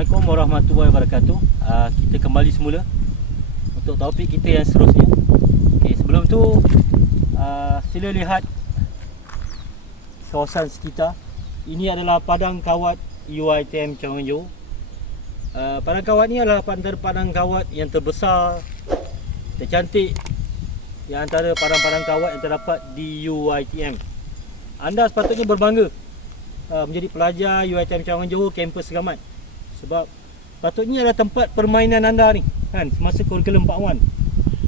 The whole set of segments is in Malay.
Assalamualaikum warahmatullahi wabarakatuh. Kita kembali semula untuk topik kita yang seterusnya. Okay, sebelum tu sila lihat kawasan sekitar. Ini adalah padang kawat UiTM Cawangan Johor. Padang kawat ni adalah antara padang kawat yang terbesar, tercantik di antara padang-padang kawat yang terdapat di UiTM. Anda sepatutnya berbangga menjadi pelajar UiTM Cawangan Johor kampus Segamat, sebab patutnya adalah tempat permainan anda ni kan, semasa kurikulum Part 1.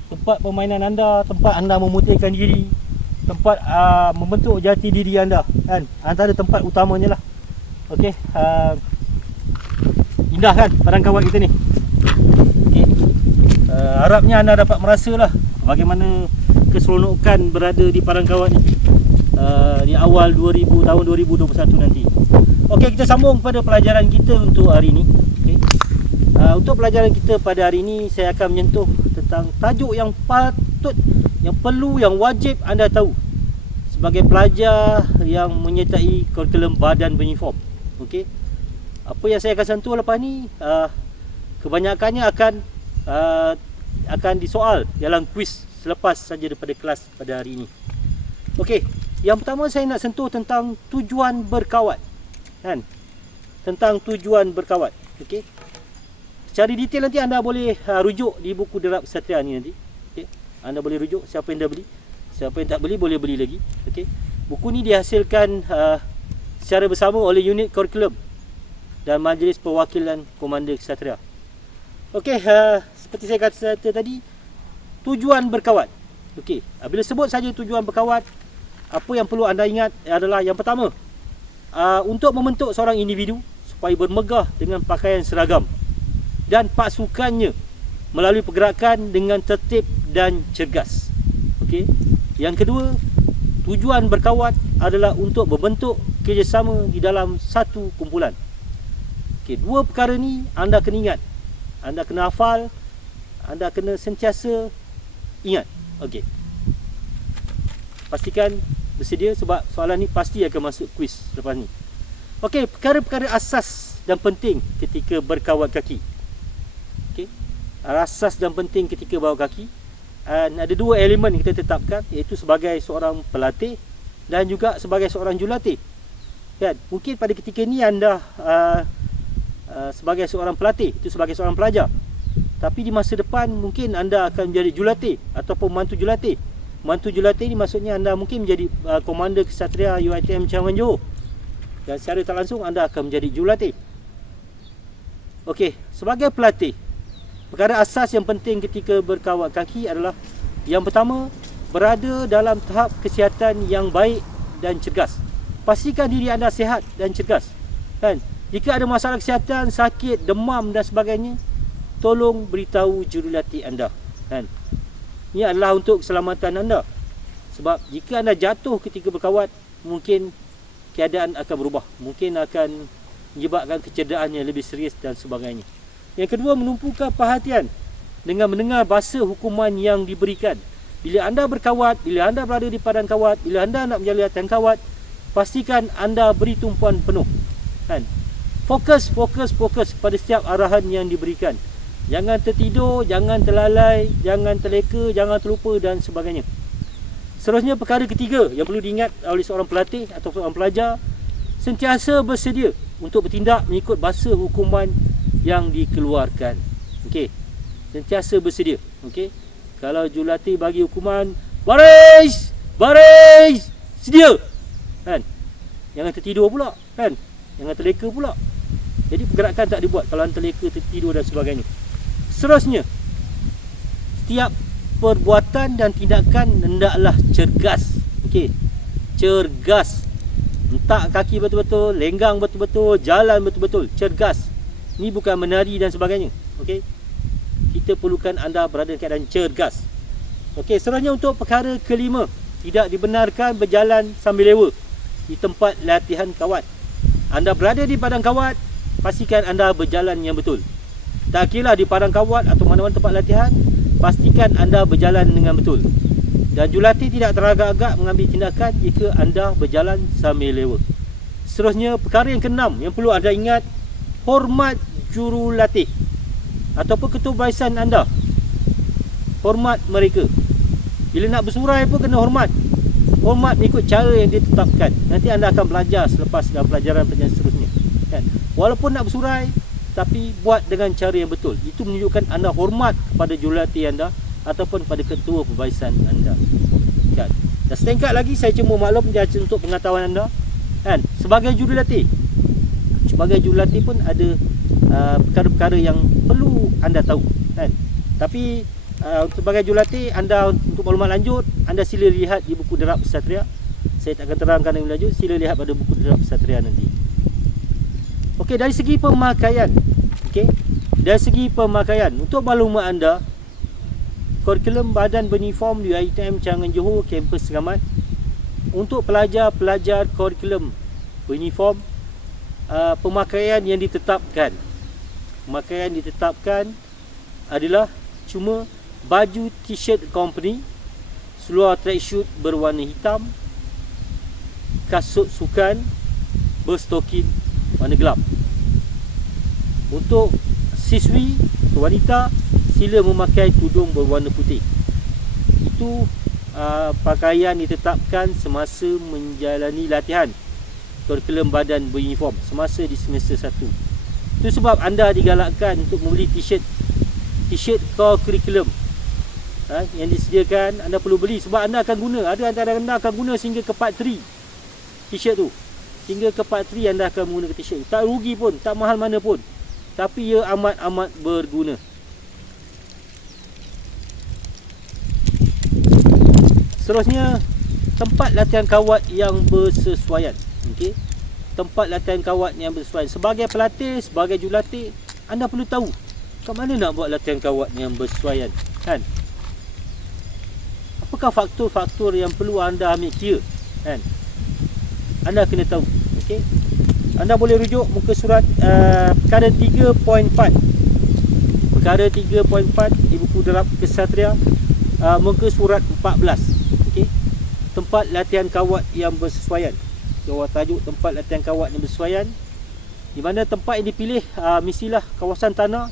Tempat permainan anda, tempat anda memutihkan diri, tempat membentuk jati diri anda kan, antara tempat utamanya lah. Okey, indah kan padang kawat kita ni. Okey, harapnya anda dapat merasalah bagaimana keseronokan berada di padang kawat ni di awal tahun 2021 nanti. Okey, kita sambung pada pelajaran kita untuk hari ini. Okey, untuk pelajaran kita pada hari ini, saya akan menyentuh tentang tajuk yang patut, yang perlu, yang wajib anda tahu sebagai pelajar yang menyertai kurikulum badan beruniform. Okey, apa yang saya akan sentuh lepas ni kebanyakannya akan disoal dalam kuis selepas saja daripada kelas pada hari ini. Okey, yang pertama saya nak sentuh tentang tujuan berkawat kan, tentang tujuan berkawat. Okey, secara detail nanti anda boleh rujuk di buku derap Ksatria ni nanti. Okey, anda boleh rujuk, siapa yang dah beli, siapa yang tak beli boleh beli lagi. Okey, buku ni dihasilkan secara bersama oleh unit kurikulum dan Majlis Perwakilan Komander Ksatria. Okey, seperti saya kata tadi, tujuan berkawat. Okey, bila sebut saja tujuan berkawat, apa yang perlu anda ingat adalah yang pertama, untuk membentuk seorang individu supaya bermegah dengan pakaian seragam dan pasukannya melalui pergerakan dengan tertib dan cergas. Okey, yang kedua, tujuan berkawat adalah untuk membentuk kerjasama di dalam satu kumpulan. Okey, dua perkara ni anda kena ingat, anda kena hafal, anda kena sentiasa ingat. Okey, pastikan bersedia sebab soalan ni pasti akan masuk kuis lepas ni. Okey, perkara-perkara asas dan penting ketika berkawat kaki. Okey, asas dan penting ketika bawa kaki, ada dua elemen yang kita tetapkan, iaitu sebagai seorang pelatih dan juga sebagai seorang jurulatih. Kan, mungkin pada ketika ni anda sebagai seorang pelatih, itu sebagai seorang pelajar. Tapi di masa depan mungkin anda akan menjadi jurulatih ataupun mantu jurulatih. Mantu jurulatih ni maksudnya anda mungkin menjadi komander Ksatria UiTM Cawangan Johor, dan secara tak langsung anda akan menjadi jurulatih. Okey, sebagai pelatih, perkara asas yang penting ketika berkawat kaki adalah yang pertama, berada dalam tahap kesihatan yang baik dan cergas. Pastikan diri anda sihat dan cergas kan. Jika ada masalah kesihatan, sakit, demam dan sebagainya, tolong beritahu jurulatih anda kan. Ini adalah untuk keselamatan anda. Sebab jika anda jatuh ketika berkawat, mungkin keadaan akan berubah, mungkin akan menyebabkan kecederaan yang lebih serius dan sebagainya. Yang kedua, menumpukan perhatian dengan mendengar bahasa hukuman yang diberikan. Bila anda berkawat, bila anda berada di padang kawat, bila anda nak menjalani latihan kawat, pastikan anda beri tumpuan penuh kan. Fokus pada setiap arahan yang diberikan. Jangan tertidur, jangan terlalai, jangan terleka, jangan terlupa dan sebagainya. Seterusnya, perkara ketiga yang perlu diingat oleh seorang pelatih atau seorang pelajar, sentiasa bersedia untuk bertindak mengikut bahasa hukuman yang dikeluarkan. Okey, sentiasa bersedia. Okey, kalau jurulatih bagi hukuman, baris, sedia kan. Jangan tertidur pula kan, jangan terleka pula. Jadi pergerakan tak dibuat kalau anda terleka, tertidur dan sebagainya. Seterusnya, setiap perbuatan dan tindakan hendaklah cergas. Okey, cergas. Hentak kaki betul-betul, lenggang betul-betul, jalan betul-betul, cergas. Ini bukan menari dan sebagainya. Okey, kita perlukan anda berada dalam keadaan cergas. Okey, seterusnya untuk perkara kelima, tidak dibenarkan berjalan sambil lewa di tempat latihan kawat. Anda berada di padang kawat, pastikan anda berjalan yang betul. Tak kira di padang kawat atau mana-mana tempat latihan, pastikan anda berjalan dengan betul. Dan jurulatih tidak teragak-agak mengambil tindakan jika anda berjalan sambil lewa. Seterusnya, perkara yang keenam yang perlu anda ingat, hormat jurulatih ataupun ketua barisan anda. Hormat mereka. Bila nak bersurai pun kena hormat. Hormat mengikut cara yang ditetapkan. Nanti anda akan belajar selepas dalam pelajaran seterusnya, kan? Walaupun nak bersurai, tapi buat dengan cara yang betul. Itu menunjukkan anda hormat kepada jurulatih anda ataupun pada ketua pembarisan anda, kan? Dan setingkat lagi, saya cuma maklum dia untuk pengetahuan anda, kan? Sebagai jurulatih pun ada perkara-perkara yang perlu anda tahu, kan? Tapi sebagai jurulatih, anda untuk maklumat lanjut, anda sila lihat di buku Derap Ksatria. Saya tak akan terangkan lebih lanjut, sila lihat pada buku Derap Ksatria nanti. Okey, dari segi pemakaian, untuk maklumat anda, kurikulum badan beruniform di UiTM Changan Johor kampus Seramat untuk pelajar-pelajar kurikulum beruniform, pemakaian yang ditetapkan adalah cuma baju t-shirt company, seluar tracksuit berwarna hitam, kasut sukan berstokin warna gelap. Untuk siswi wanita, sila memakai tudung berwarna putih. Itu pakaian ditetapkan semasa menjalani latihan kurikulum badan beruniform semasa di semester 1. Itu sebab anda digalakkan untuk membeli t-shirt core curriculum yang disediakan. Anda perlu beli sebab anda akan guna. Ada antara anda akan guna sehingga ke part 3 t-shirt tu. Sehingga ke part 3 anda akan menggunakan t-shirt tu. Tak rugi pun, tak mahal mana pun, tapi ia amat-amat berguna. Seterusnya, tempat latihan kawat yang bersesuaian. Okey, tempat latihan kawat yang bersesuaian. Sebagai pelatih, sebagai jurulatih, anda perlu tahu kat mana nak buat latihan kawat yang bersesuaian, kan? Apakah faktor-faktor yang perlu anda ambil kira, kan? Anda kena tahu. Okey, anda boleh rujuk muka surat perkara 3.4. Perkara 3.4 di buku Derap Ksatria, muka surat 14. Okey, tempat latihan kawat yang bersesuaian. Bawah tajuk tempat latihan kawat yang bersesuaian, di mana tempat yang dipilih mestilah kawasan tanah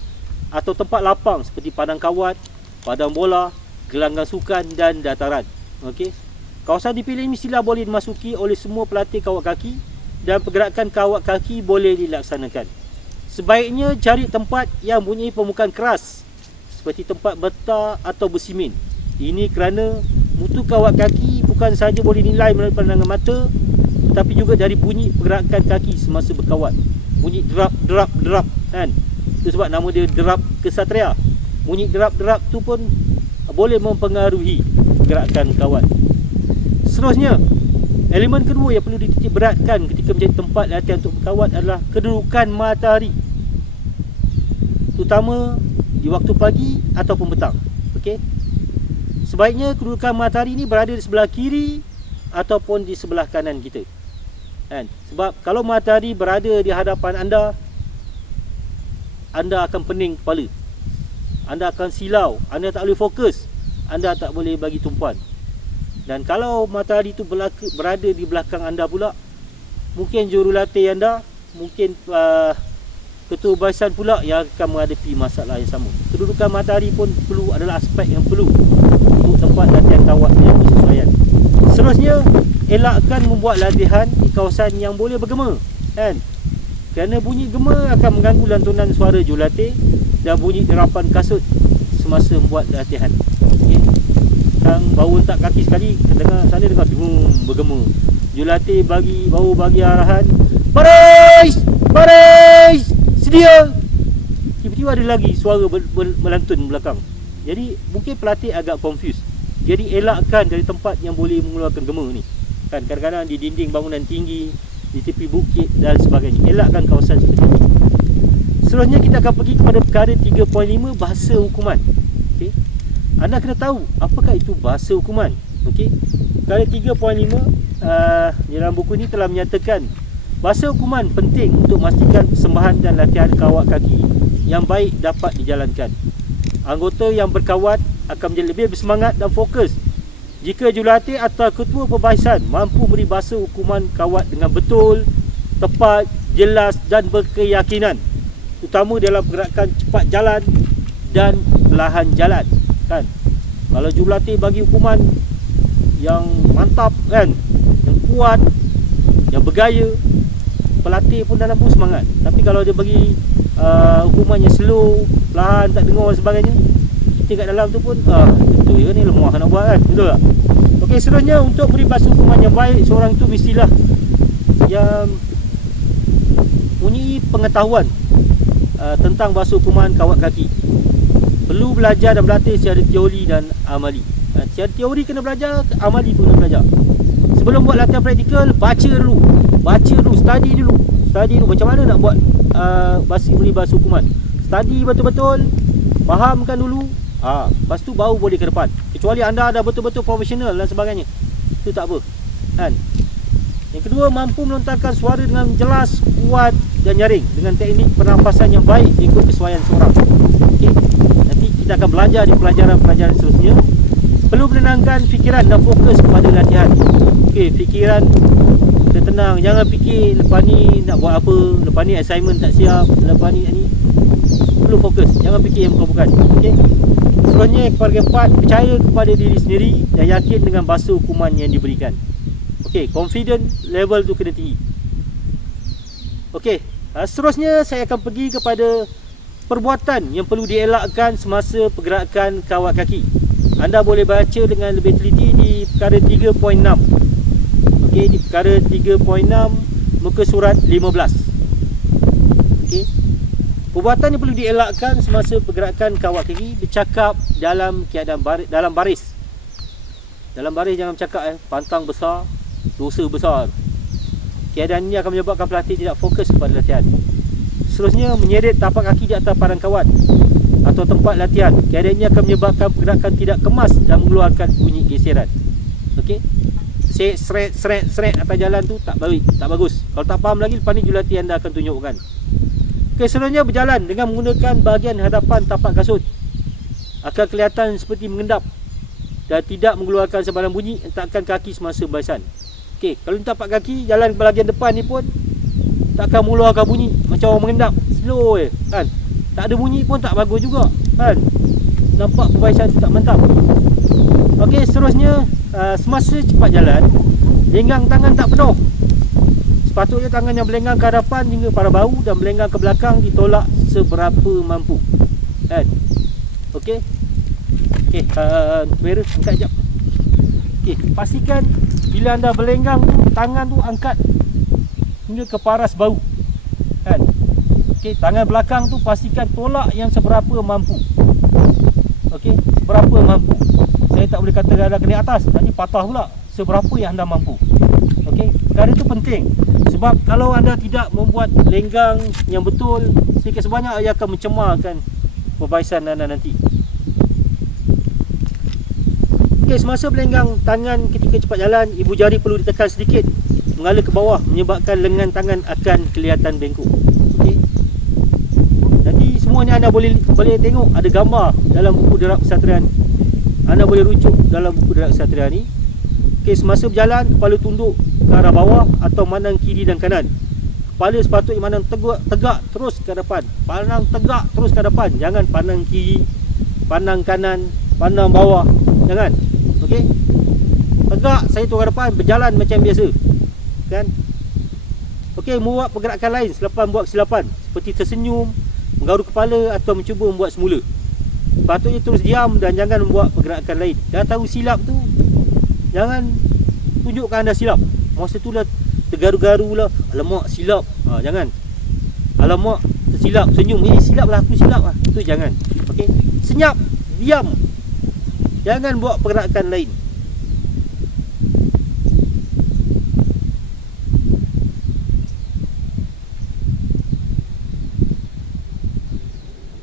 atau tempat lapang seperti padang kawat, padang bola, gelanggang sukan dan dataran. Okey, kawasan dipilih mestilah boleh dimasuki oleh semua pelatih kawat kaki dan pergerakan kawat kaki boleh dilaksanakan. Sebaiknya cari tempat yang mempunyai permukaan keras seperti tempat bertar atau bersimen. Ini kerana mutu kawat kaki bukan sahaja boleh dinilai melalui pandangan mata, tetapi juga dari bunyi pergerakan kaki semasa berkawat. Bunyi derap, kan? Itu sebab nama dia Derap Ksatria. Bunyi derap tu pun boleh mempengaruhi gerakan kawat. Seterusnya, elemen kedua yang perlu dititik beratkan ketika menjadi tempat latihan untuk berkawat adalah kedudukan matahari, terutama di waktu pagi ataupun petang. Okey, sebaiknya kedudukan matahari ini berada di sebelah kiri ataupun di sebelah kanan kita, kan? Sebab kalau matahari berada di hadapan anda, anda akan pening kepala, anda akan silau, anda tak boleh fokus, anda tak boleh bagi tumpuan. Dan kalau matahari itu berada di belakang anda pula, mungkin jurulatih anda, mungkin ketua barisan pula yang akan menghadapi masalah yang sama. Kedudukan matahari pun adalah aspek yang perlu untuk tempat latihan kawat yang bersesuaian. Seterusnya, elakkan membuat latihan di kawasan yang boleh bergema, kan? Kerana bunyi gema akan mengganggu lantunan suara jurulatih dan bunyi derapan kasut semasa membuat latihan. Okay? Kang baru hentak kaki sekali, dengar sana dengar bergema. Jurulatih bagi arahan, baris, sedia. Tiba-tiba ada lagi suara melantun belakang. Jadi mungkin pelatih agak confused. Jadi elakkan dari tempat yang boleh mengeluarkan gema ni, kan? Kadang-kadang di dinding bangunan tinggi, di tepi bukit dan sebagainya. Elakkan kawasan seperti ini. Seterusnya kita akan pergi kepada perkara 3.5, bahasa hukuman. Okey, anda kena tahu apakah itu bahasa hukuman. Okey, perkara 3.5 dalam buku ini telah menyatakan bahasa hukuman penting untuk memastikan persembahan dan latihan kawat kaki yang baik dapat dijalankan. Anggota yang berkawat akan menjadi lebih bersemangat dan fokus jika jurulatih atau ketua pembarisan mampu beri bahasa hukuman kawat dengan betul, tepat, jelas dan berkeyakinan. terutama dalam pergerakan cepat jalan dan perlahan jalan, kan. Kalau jurulatih bagi hukuman yang mantap, kan, yang kuat, yang bergaya, pelatih pun dalam pun semangat. Tapi kalau dia bagi hukuman yang slow, perlahan, tak dengar dan sebagainya, kita kat dalam tu pun betul ke ni, lemah nak buat, kan, betul tak? Okey, seterusnya untuk beri basuh hukuman yang baik, seorang tu mestilah yang mempunyai pengetahuan tentang basuh hukuman kawat kaki. Perlu belajar dan berlatih secara teori dan amali. Secara teori kena belajar, amali pun kena belajar. Sebelum buat latihan praktikal, baca dulu, study dulu macam mana nak buat beri basuh hukuman. Study betul-betul, fahamkan dulu, lepas tu baru boleh ke depan. Kecuali anda dah betul-betul profesional dan sebagainya, itu tak apa, kan. Yang kedua, mampu melontarkan suara dengan jelas, kuat dan nyaring dengan teknik pernafasan yang baik ikut kesesuaian seorang. Okey, nanti kita akan belajar di pelajaran-pelajaran seterusnya. Perlu menenangkan fikiran dan fokus kepada latihan. Okey, fikiran kita tenang, jangan fikir lepas ni nak buat apa, lepas ni assignment tak siap, lepas ni ni. Perlu fokus, jangan fikir yang bukan-bukan. Okey. Seterusnya, keempat, percaya kepada diri sendiri dan yakin dengan basuh hukuman yang diberikan. Okey, confident level tu kena tinggi. Okey, seterusnya saya akan pergi kepada perbuatan yang perlu dielakkan semasa pergerakan kawat kaki. Anda boleh baca dengan lebih teliti di perkara 3.6. Okey, di perkara 3.6 muka surat 15. Okey. Perbuatan yang perlu dielakkan semasa pergerakan kawat kaki, bercakap dalam keadaan dalam baris. Dalam baris jangan bercakap pantang besar, dosa besar. Keadaan ini akan menyebabkan pelatih tidak fokus kepada latihan. Seterusnya, menyeret tapak kaki di atas padang kawat atau tempat latihan. Keadaan ini akan menyebabkan pergerakan tidak kemas dan mengeluarkan bunyi geseran. Okey. Seret atas jalan tu tak baik, tak bagus. Kalau tak faham lagi, lepas ni jurulatih anda akan tunjukkan. Okey, seterusnya berjalan dengan menggunakan bahagian hadapan tapak kasut. Akan kelihatan seperti mengendap dan tidak mengeluarkan sebarang bunyi. Letakkan kaki semasa barisan. Okey, kalau tapak kaki jalan ke bahagian depan ni pun tak akan mengeluarkan bunyi, macam orang mengendap, slow kan. Tak ada bunyi pun tak bagus juga, kan. Nampak perbaisan tu tak mantap. Okey, seterusnya semasa cepat jalan, lenggang tangan tak penuh. Sepatutnya tangan yang berlenggang ke hadapan hingga pada bahu dan berlenggang ke belakang ditolak seberapa mampu, kan. Okey. Okey, kamera angkat jap. Okey, pastikan bila anda berlenggang tu, tangan tu angkat hingga ke paras bahu, kan. Okey, tangan belakang tu pastikan tolak yang seberapa mampu. Okey, seberapa mampu. Saya tak boleh kata anda kena atas, nanti patah pula. Seberapa yang anda mampu. Okey, perkara itu penting. Sebab kalau anda tidak membuat lenggang yang betul, sedikit sebanyak ia akan mencemarkan perbaisan anda nanti. Okey, semasa berlenggang tangan ketika cepat jalan, ibu jari perlu ditekan sedikit mengalir ke bawah, menyebabkan lengan tangan akan kelihatan bengkok. Okey. Nanti semuanya anda boleh tengok ada gambar dalam buku Derap Kesatrian. Anda boleh rujuk dalam buku Derap Kesatrian ni. Okey, semasa berjalan, kepala tunduk ke arah bawah atau mandang kiri dan kanan. Kepala sepatutnya mandang tegak terus ke depan. Pandang tegak terus ke depan. Jangan pandang kiri, pandang kanan, pandang bawah. Jangan. Okey. Tegak saya tu ke depan, berjalan macam biasa. Kan? Okey, membuat pergerakan lain selepas buat kesilapan, seperti tersenyum, menggaru kepala atau mencuba membuat semula. Patutnya terus diam dan jangan membuat pergerakan lain. Dah tahu silap tu, jangan tunjukkan anda silap. Masa tu lah tergaru-garu lah, alamak silap. Jangan. Alamak tersilap, senyum, silap lah, aku silap lah. Itu jangan. Okey, senyap, diam. Jangan buat pergerakan lain.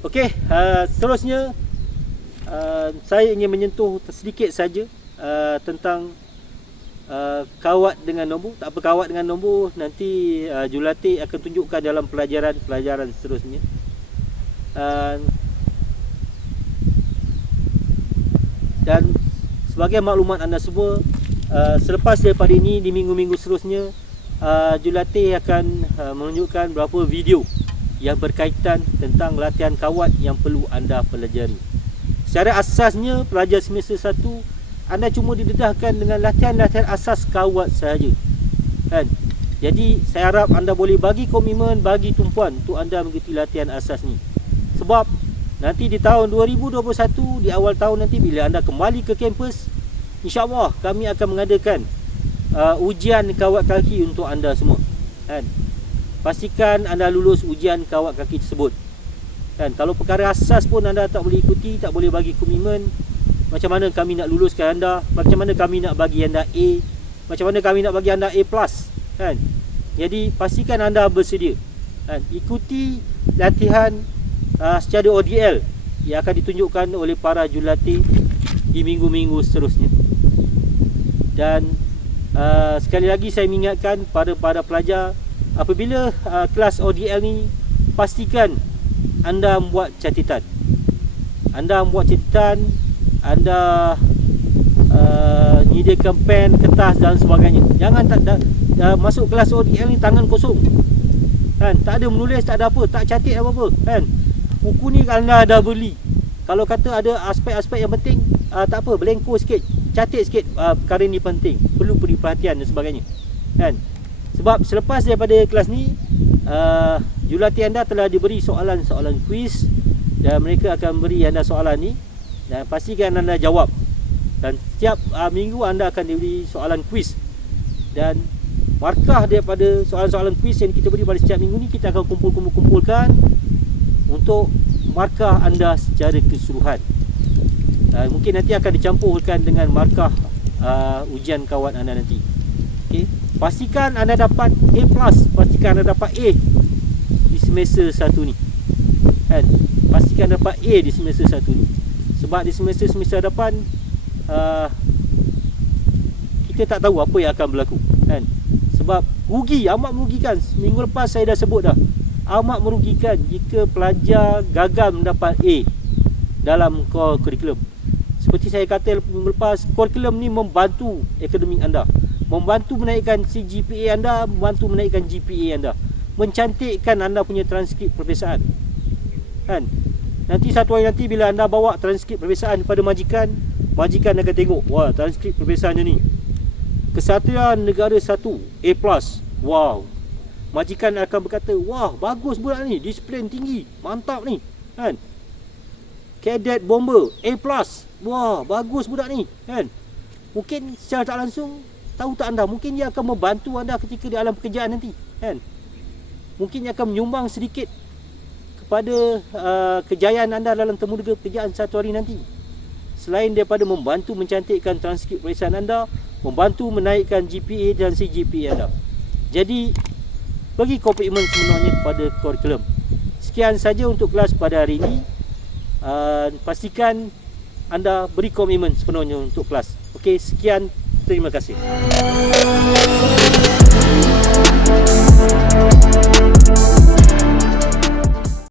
Okey, seterusnya saya ingin menyentuh sedikit saja tentang kawat dengan nombor. Tak apa, kawat dengan nombor nanti jurulatih akan tunjukkan dalam pelajaran seterusnya. Dan sebagai maklumat anda semua, selepas daripada ini, di minggu-minggu seterusnya, jurulatih akan menunjukkan beberapa video yang berkaitan tentang latihan kawat yang perlu anda pelajari. Secara asasnya, pelajar semester 1 anda cuma didedahkan dengan latihan-latihan asas kawat sahaja, kan? Jadi saya harap anda boleh bagi komitmen, bagi tumpuan untuk anda mengikuti latihan asas ni. Sebab nanti di tahun 2021, di awal tahun nanti bila anda kembali ke kampus, insya-Allah kami akan mengadakan ujian kawat kaki untuk anda semua, kan? Pastikan anda lulus ujian kawat kaki tersebut, kan? Kalau perkara asas pun anda tak boleh ikuti, tak boleh bagi komitmen, macam mana kami nak luluskan anda? Macam mana kami nak bagi anda A? Macam mana kami nak bagi anda A+, kan? Jadi pastikan anda bersedia, kan? Ikuti latihan secara ODL yang akan ditunjukkan oleh para jurulatih di minggu-minggu seterusnya. Dan sekali lagi saya mengingatkan pada pelajar, apabila kelas ODL ni, pastikan anda membuat catatan. Anda menyediakan pen, kertas dan sebagainya. Jangan masuk kelas ODL ni tangan kosong, kan? Tak ada menulis, tak ada apa, tak catat apa-apa, kan? Buku ni anda dah beli, kalau kata ada aspek-aspek yang penting, tak apa, blanko sikit, catat sikit, perkara ni penting, perlu beri perhatian dan sebagainya, kan? Sebab selepas daripada kelas ni, jurulatih anda telah diberi soalan-soalan kuis, dan mereka akan beri anda soalan ni, dan pastikan anda jawab. Dan setiap minggu anda akan diberi soalan kuis, dan markah daripada soalan-soalan kuis yang kita beri pada setiap minggu ni, kita akan kumpulkan untuk markah anda secara keseluruhan. Mungkin nanti akan dicampurkan dengan markah ujian kawat anda nanti. Okay? Pastikan anda dapat A+, pastikan anda dapat A di semester 1 ni, kan? Pastikan dapat A di semester 1 ni. Sebab di semester hadapan kita tak tahu apa yang akan berlaku, kan? Sebab rugi, amat merugikan. Minggu lepas saya dah sebut dah, amat merugikan jika pelajar gagal mendapat A dalam core curriculum. Seperti saya kata minggu lepas, curriculum ni membantu akademik anda, membantu menaikkan CGPA anda, membantu menaikkan GPA anda, mencantikkan anda punya transkrip peperiksaan, kan? Nanti satu hari nanti bila anda bawa transkrip peperiksaan kepada majikan akan tengok, wah, transkrip peperiksaan ni Kesatuan Negara 1 A+, wow. Majikan akan berkata, wah, bagus budak ni, disiplin tinggi, mantap ni, kan? Cadet Bomber A+, wah, bagus budak ni, kan? Mungkin secara tak langsung, tahu tak anda, mungkin dia akan membantu anda ketika di alam pekerjaan nanti, kan? Mungkin dia akan menyumbang sedikit kepada kejayaan anda dalam temuduga pekerjaan satu hari nanti. Selain daripada membantu mencantikkan transkrip peperiksaan anda, membantu menaikkan GPA dan CGPA anda. Jadi bagi komitmen sebenarnya kepada kurikulum. Sekian saja untuk kelas pada hari ini. Pastikan anda beri komitmen sepenuhnya untuk kelas. Okey, sekian, terima kasih.